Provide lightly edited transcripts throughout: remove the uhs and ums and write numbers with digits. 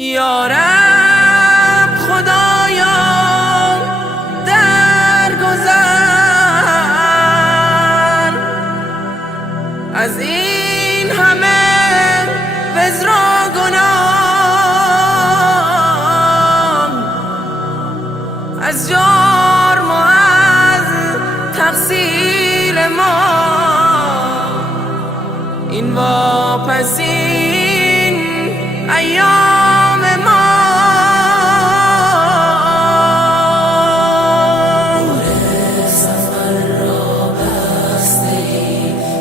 یا رب خدایا درگذر از این همه وزر و گناه، از جرم و از تقصیر ما، این واپسین ایام ما. سفر را بسته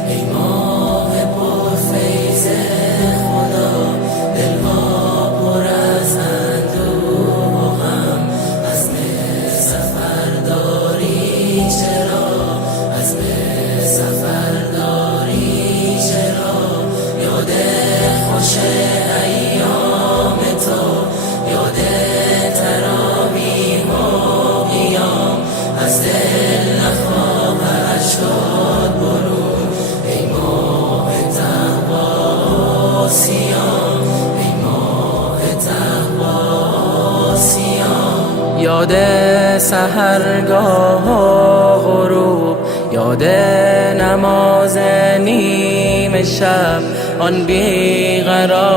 ای ماه پرفیض خدا، دلها پر از اندوه و غم، عزم سفر داری چرا، عزم سفر داری چرا، یاد خوش ایام تو، یاد تراویح و قیام، از دل نخواهد شد برو ای ماه تقوا و صیام، ای ماه تقوا و صیام. یاد سحرگاه و غروب، یاد نماز نیم شب، آن بیقراری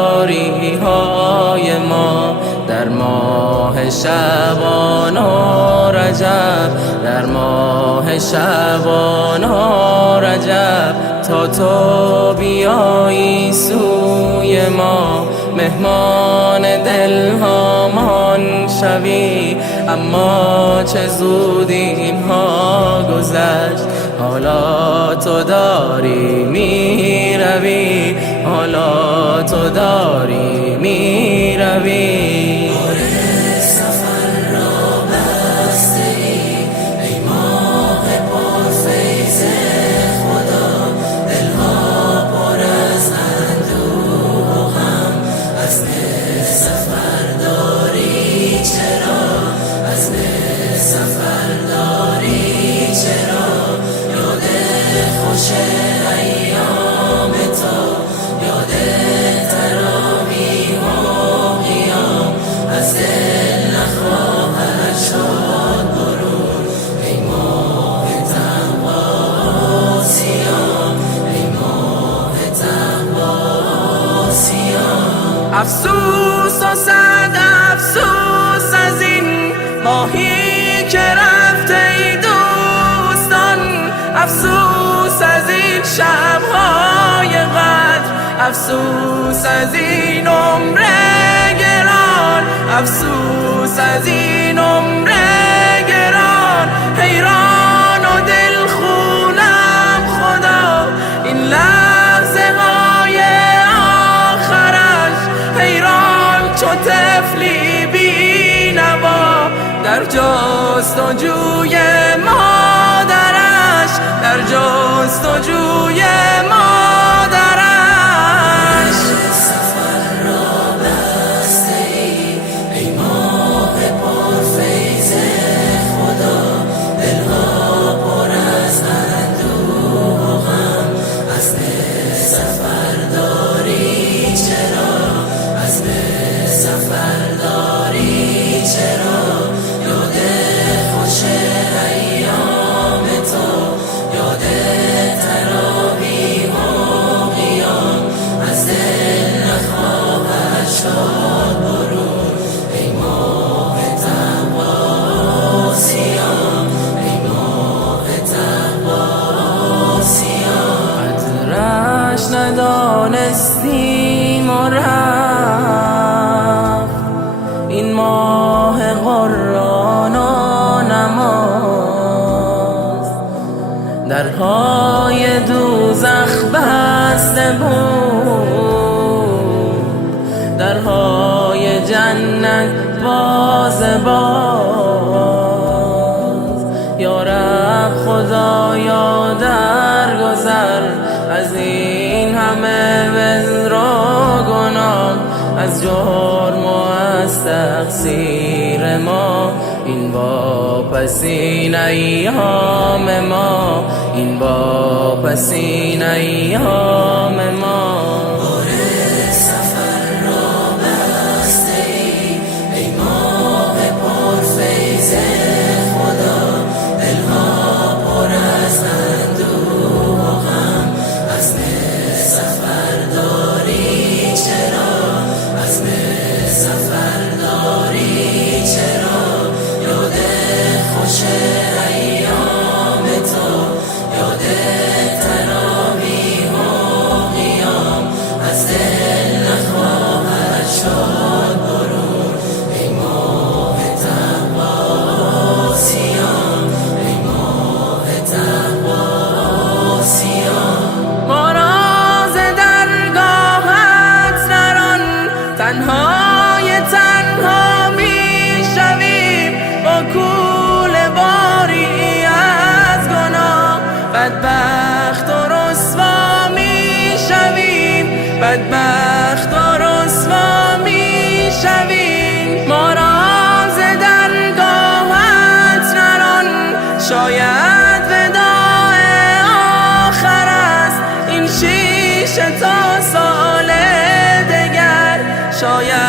های ما در ماه شعبان و رجب، در ماه شعبان و رجب، تا تو بیایی سوی ما، مهمان دلهامان شوی. اما چه زود اینها گذشت، حالا تو داری می روی، حالا تو داری می روی. سفر را بسته ای ماه پرفیض خدا، دلها پر از اندوه و غم، عزم سفر داری چرا، عزم سفر داری چرا، یاد خوش ایام تو، یاد تراویح و قیام، از دل نخواهد شد برو ای ماه تقوا و صیام، ای ماه تقوا و صیام. افسوس و صد افسوس از این ماهی که رفته ای دوستان، افسوس از این شب‌های قدر، افسوس از این عمر گران، افسوس از این عمر گران. حیران و دل خونم خدا این لحظه های آخرش، حیران چو طفلی بی نوا در جستجوی مادرش، در جستجوی مادرش. سفر را بسته ای ماه پرفیض خدا، دلها پر از اندوه و غم، عزم سفر داری چرا، عزم سفر داری چرا، یاد خوش ایام تو، یاد تراویح و قیام، از دل نخواهد شد برو ای ماه تقوا و صیام، ای ماه تقوا و صیام. قدرش ندانستیم و رفت این ماه قرآن و نماز، درهای دوزخ بسته بود، درهای جنت باز باز. یا رب خدایا درگذر از این همه وزر و گناه، از جرم و از تقصیر ما، این واپسین ایام ما، این واپسین ایام ما. سفر را بسته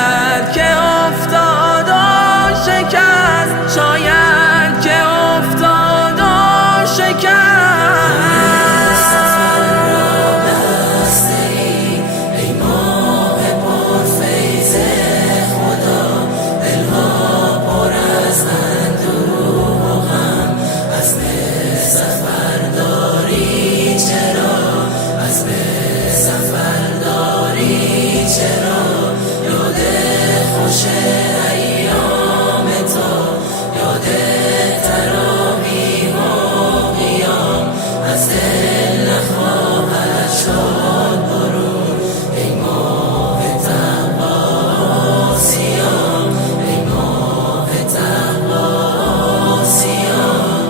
شاید که افتاد و شکست، شاید که افتاد و شکست. سفر را بسته ای ای ماه پرفیض خدا، دلها پر از اندوه و غم، عزم سفر داری چرا؟ عزم سفر داری چرا؟ یاد خوش ایام تو، یاد تراویح و قیام، از دل نخواهد شد برون ای ماه تقوا و صیام، ای ماه تقوا و صیام.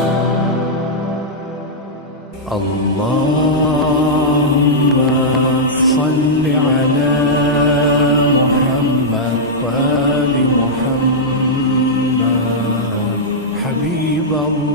اللهم صل على محمد وآل محمد حبيب الله